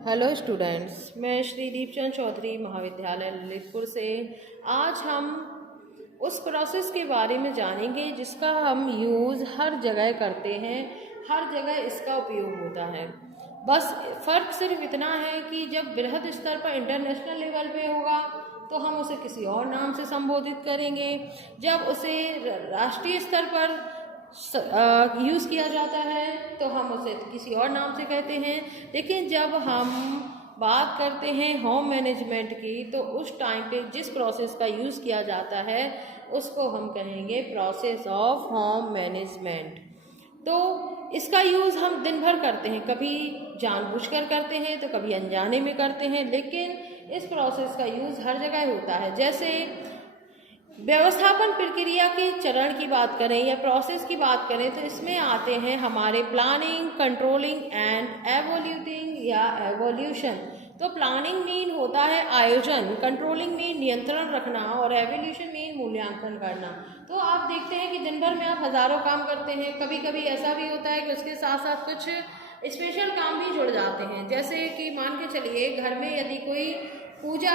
Hello students, मैं श्री दीपचंद चौधरी महाविद्यालय ललितपुर से। आज हम उस प्रोसेस के बारे में जानेंगे जिसका हम यूज़ हर जगह करते हैं, हर जगह इसका उपयोग होता है। बस फ़र्क सिर्फ इतना है कि जब बृहद स्तर पर इंटरनेशनल लेवल पे होगा तो हम उसे किसी और नाम से संबोधित करेंगे, जब उसे राष्ट्रीय स्तर पर यूज़ किया जाता है तो हम उसे किसी और नाम से कहते हैं। लेकिन जब हम बात करते हैं होम मैनेजमेंट की तो उस टाइम पे जिस प्रोसेस का यूज़ किया जाता है उसको हम कहेंगे प्रोसेस ऑफ होम मैनेजमेंट। तो इसका यूज़ हम दिन भर करते हैं, कभी जानबूझकर करते हैं तो कभी अनजाने में करते हैं, लेकिन इस प्रोसेस का यूज़ हर जगह होता है। जैसे व्यवस्थापन प्रक्रिया के चरण की बात करें या प्रोसेस की बात करें तो इसमें आते हैं हमारे प्लानिंग, कंट्रोलिंग एंड एवोल्यूटिंग या एवोल्यूशन। तो प्लानिंग मीन होता है आयोजन, कंट्रोलिंग मीन नियंत्रण रखना और एवोल्यूशन मीन मूल्यांकन करना। तो आप देखते हैं कि दिन भर में आप हज़ारों काम करते हैं, कभी कभी ऐसा भी होता है कि उसके साथ साथ कुछ स्पेशल काम भी जुड़ जाते हैं। जैसे कि मान के चलिए घर में यदि कोई पूजा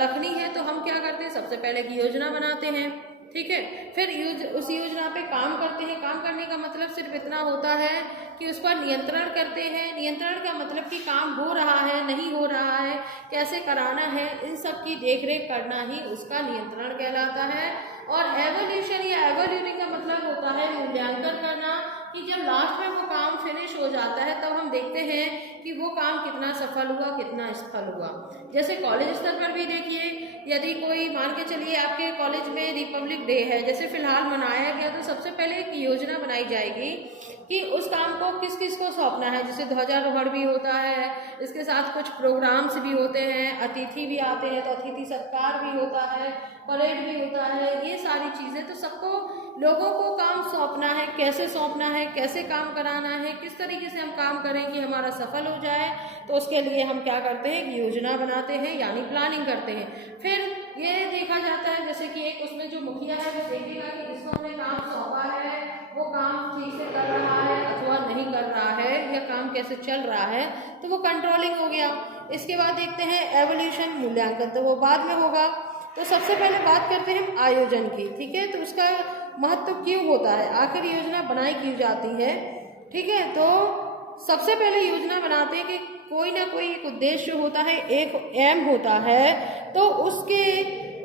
रखनी है तो हम क्या करते हैं, सबसे पहले की योजना बनाते हैं, ठीक है। फिर उस योजना पे काम करते हैं। काम करने का मतलब सिर्फ इतना होता है कि उस पर नियंत्रण करते हैं। नियंत्रण का मतलब कि काम हो रहा है, नहीं हो रहा है, कैसे कराना है, इन सब की देखरेख करना ही उसका नियंत्रण कहलाता है। और एवोल्यूशन या एवोल्यूटिंग का मतलब होता है मूल्यांकन करना, कि जब लास्ट में वो काम फिनिश हो जाता है तब हम देखते हैं कि वो काम कितना सफल हुआ, कितना असफल हुआ। जैसे कॉलेज स्तर पर भी देखिए, यदि कोई मान के चलिए आपके कॉलेज में रिपब्लिक डे है, जैसे फिलहाल मनाया गया, तो सबसे पहले एक योजना बनाई जाएगी कि उस काम को किस किस को सौंपना है। जैसे ध्वजारोहण भी होता है, इसके साथ कुछ प्रोग्राम्स भी होते हैं, अतिथि भी आते हैं तो अतिथि सत्कार भी होता है, परेड भी होता है, ये सारी चीज़ें। तो सबको लोगों को काम सौंपना है, कैसे सौंपना है, कैसे काम कराना है, किस तरीके से हम काम करें कि हमारा सफल हो जाए। तो उसके लिए हम क्या करते हैं, एक योजना बनाते हैं यानी प्लानिंग करते हैं। फिर ये देखा जाता है जैसे कि एक उसमें जो मुखिया है वो देखेगा कि जिसको हमने काम सौंपा है वो काम ठीक से कर रहा है अथवा नहीं कर रहा है, या काम कैसे चल रहा है, तो वो कंट्रोलिंग हो गया। इसके बाद देखते हैं एवोल्यूशन, मूल्यांकन, तो वो बाद में होगा। तो सबसे पहले बात करते हैं आयोजन की, ठीक है। तो उसका महत्व क्यों होता है, आखिर योजना बनाई क्यों जाती है, ठीक है। तो सबसे पहले योजना बनाते हैं कि कोई ना कोई एक उद्देश्य होता है, एक एम होता है, तो उसके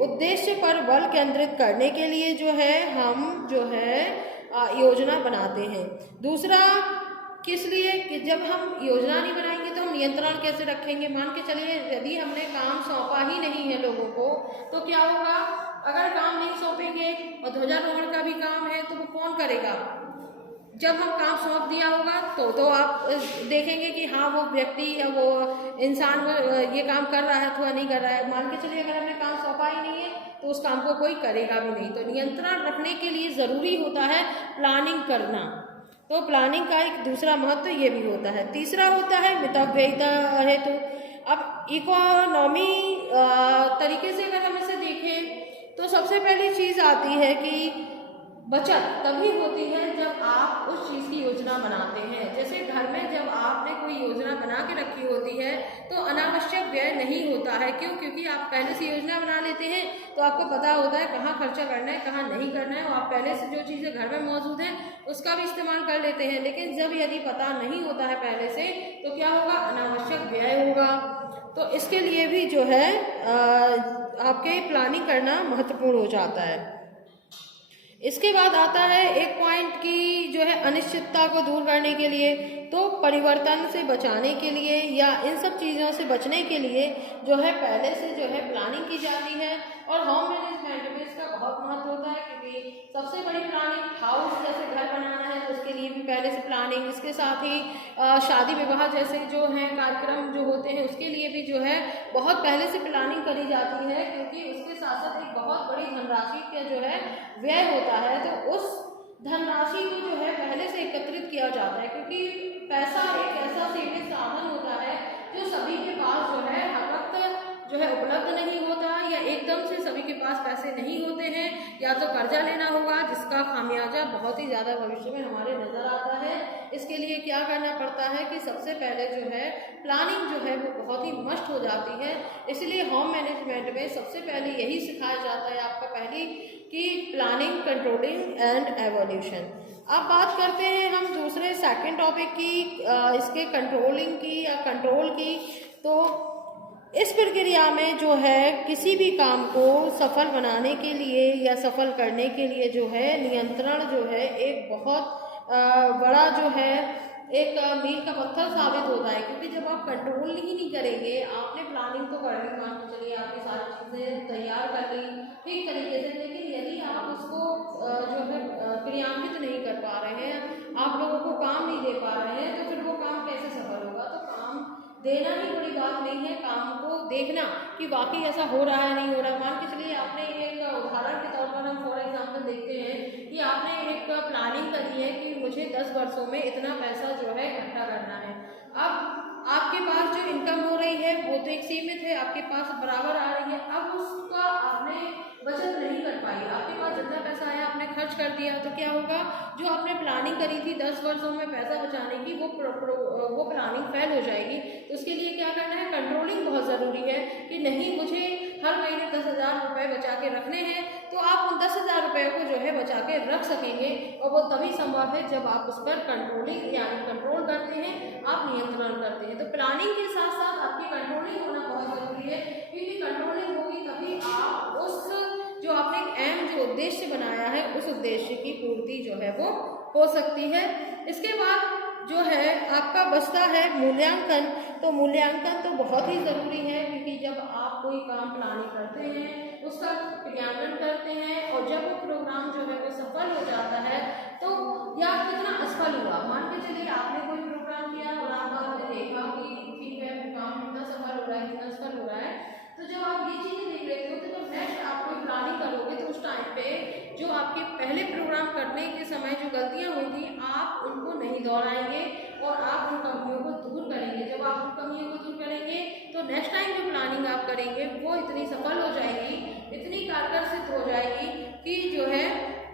उद्देश्य पर बल केंद्रित करने के लिए जो है हम जो है योजना बनाते हैं। दूसरा किस लिए कि जब हम योजना नहीं बनाएंगे तो हम नियंत्रण कैसे रखेंगे। मान के चलिए यदि हमने काम सौंपा ही नहीं है लोगों को तो क्या होगा, अगर काम नहीं सौंपेंगे और ध्वजारोहण का भी काम है तो वो कौन करेगा। जब हम काम सौंप दिया होगा तो आप देखेंगे कि हाँ वो व्यक्ति या वो इंसान वो ये काम कर रहा है अथवा नहीं कर रहा है। मान के चलिए अगर हमने काम सौंपा ही नहीं है तो उस काम को कोई करेगा भी नहीं। तो नियंत्रण रखने के लिए ज़रूरी होता है प्लानिंग करना। तो प्लानिंग का एक दूसरा महत्व ये भी होता है। तीसरा होता है मितव्ययिता हेतु। अब इकोनॉमी तरीके से अगर हम इसे देखें तो सबसे पहली चीज़ आती है कि बचत तभी होती है जब आप उस चीज़ की योजना बनाते हैं। जैसे घर में जब आपने कोई योजना बना के रखी होती है तो अनावश्यक व्यय नहीं होता है। क्यों? क्योंकि आप पहले से योजना बना लेते हैं तो आपको पता होता है कहाँ खर्चा करना है, कहाँ नहीं करना है, और आप पहले से जो चीज़ें घर में मौजूद हैं उसका भी इस्तेमाल कर लेते हैं। लेकिन जब यदि पता नहीं होता है पहले से तो क्या होगा, अनावश्यक व्यय होगा। तो इसके लिए भी जो है आपके प्लानिंग करना महत्वपूर्ण हो जाता है। इसके बाद आता है एक पॉइंट की जो है अनिश्चितता को दूर करने के लिए, तो परिवर्तन से बचाने के लिए या इन सब चीज़ों से बचने के लिए जो है पहले से जो है प्लानिंग की जाती है। और होम मैनेजमेंट में इसका बहुत महत्व होता है क्योंकि सबसे बड़ी प्लानिंग हाउस जैसे घर बनाना है तो उसके लिए भी पहले से प्लानिंग, इसके साथ ही शादी विवाह जैसे जो हैं कार्यक्रम जो होते हैं उसके लिए भी जो है बहुत पहले से प्लानिंग करी जाती है, क्योंकि उसके साथ साथ एक बहुत बड़ी धनराशि का जो है व्यय होता है। तो उस धनराशि को जो है पहले से एकत्रित किया जाता है, क्योंकि पैसा एक ऐसा सीमित साधन होता है जो सभी के पास जो है हर वक्त जो है उपलब्ध नहीं होता, या एकदम से सभी के पास पैसे नहीं होते हैं। या तो कर्जा लेना होगा, जिसका खामियाजा बहुत ही ज़्यादा भविष्य में हमारे नज़र आता है। इसके लिए क्या करना पड़ता है कि सबसे पहले जो है प्लानिंग जो है वो बहुत ही मस्ट हो जाती है। इसलिए होम मैनेजमेंट में सबसे पहले यही सिखाया जाता है आपका पहली कि प्लानिंग, कंट्रोलिंग एंड एवोल्यूशन। अब बात करते हैं हम दूसरे सेकंड टॉपिक की, इसके कंट्रोलिंग की या कंट्रोल की। तो इस प्रक्रिया में जो है किसी भी काम को सफल बनाने के लिए या सफल करने के लिए जो है नियंत्रण जो है एक बहुत बड़ा जो है एक मील का पत्थर साबित होता है। क्योंकि जब आप कंट्रोल ही नहीं करेंगे, आपने प्लानिंग तो कर ली, मान के चलिए आपकी सारी चीज़ें तैयार कर ली ठीक तरीके से, लेकिन यदि आप उसको जो है क्रियान्वित नहीं कर पा रहे हैं, आप लोगों को काम नहीं दे पा रहे हैं, तो फिर वो काम कैसे सफल होगा। तो काम देना ही बड़ी बात नहीं है, काम को देखना कि वाकई ऐसा हो रहा है नहीं हो रहा। मान के चलिए आपने एक उदाहरण के तौर पर हम फॉर एग्जांपल देखते हैं कि आपने एक प्लानिंग करी है कि मुझे 10 वर्षों में इतना पैसा जो है इकट्ठा करना है। अब आपके पास जो इनकम हो रही है वो तो एक सीमित है, आपके पास बराबर आ रही है। अब उसका आपने बचत नहीं कर पाई, आपके पास जितना पैसा आया आपने खर्च कर दिया, तो क्या होगा, जो आपने प्लानिंग करी थी 10 वर्षों में पैसा बचाने की, वो प्लानिंग फेल हो जाएगी। तो उसके लिए क्या करना है, कंट्रोलिंग बहुत ज़रूरी है कि नहीं, मुझे हर महीने 10,000 रुपये बचा के रखने हैं। तो आप उन 10,000 रुपये को जो है बचा के रख सकेंगे, और वो तभी संभव है जब आप उस पर कंट्रोलिंग यानी कंट्रोल करते हैं, आप नियंत्रण करते हैं। तो प्लानिंग के साथ साथ आपकी कंट्रोलिंग होना बहुत ज़रूरी है, क्योंकि कंट्रोलिंग होगी तभी आप उस जो आपने एम जो उद्देश्य बनाया है उस उद्देश्य की पूर्ति जो है वो हो सकती है। इसके बाद जो है आपका बचता है मूल्यांकन। तो मूल्यांकन तो बहुत ही ज़रूरी है, क्योंकि जब आप कोई काम प्लानिंग करते हैं, उसका क्रियान्वयन करते हैं, और जब वो प्रोग्राम जो है वो सफल हो जाता है, तो या कितना असफल हुआ, मान के चलिए आपने कोई प्रोग्राम किया और आपने देखा कि ठीक है काम कितना सफल हो रहा है, कितना असफल हो रहा है। तो जब आप ये चीज़ें देख लेते हो, तो जब नेक्स्ट आप कोई प्लानिंग करोगे तो उस टाइम पे जो आपके पहले प्रोग्राम करने के समय जो गलतियां हुई थी, आप उनको नहीं दोहराएंगे और आप उन कमियों को दूर करेंगे। जब आप उन कमियों को दूर करेंगे तो नेक्स्ट टाइम जो प्लानिंग आप करेंगे वो इतनी सफल हो जाएगी, इतनी कारगर सिद्ध हो जाएगी कि जो है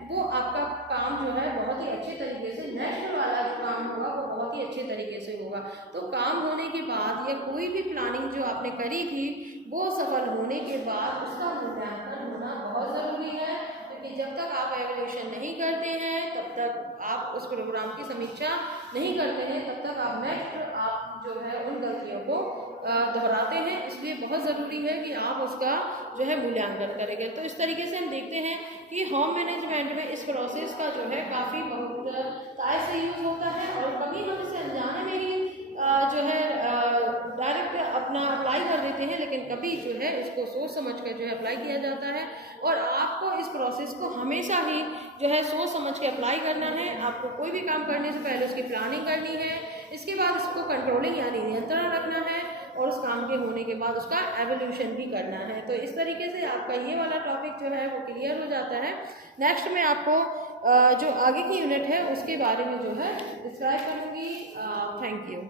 वो आपका काम जो है बहुत ही अच्छे तरीके से, नेक्स्ट वाला जो काम होगा वो बहुत ही अच्छे तरीके से होगा। तो काम होने के बाद या कोई भी प्लानिंग जो आपने करी थी वो सफल होने के बाद उसका मूल्यांकन होना बहुत ज़रूरी है, क्योंकि जब तक आप एवोल्यूशन नहीं करते हैं, तब तक आप उस प्रोग्राम की समीक्षा नहीं करते हैं, तब तक आप नेक्स्ट आप जो है उन गलतियों को दोहराते हैं। इसलिए बहुत ज़रूरी है कि आप उसका जो है मूल्यांकन करेंगे। तो इस तरीके से हम देखते हैं कि होम मैनेजमेंट में इस प्रोसेस का जो है काफ़ी बहुतायत से यूज़ होता है, और कभी हम इसे अनजाने में ही जो है डायरेक्ट अपना अप्लाई कर देते हैं, लेकिन कभी जो है इसको सोच समझ कर जो है अप्लाई किया जाता है। और आपको इस प्रोसेस को हमेशा ही जो है सोच समझ के अप्लाई करना है। आपको कोई भी काम करने से पहले उसकी प्लानिंग करनी है, इसके बाद इसको कंट्रोलिंग यानी नियंत्रण रखना है, और उस काम के होने के बाद उसका एवोल्यूशन भी करना है। तो इस तरीके से आपका ये वाला टॉपिक जो है वो क्लियर हो जाता है। नेक्स्ट में आपको जो आगे की यूनिट है उसके बारे में जो है डिस्क्राइब करूँगी। Thank you.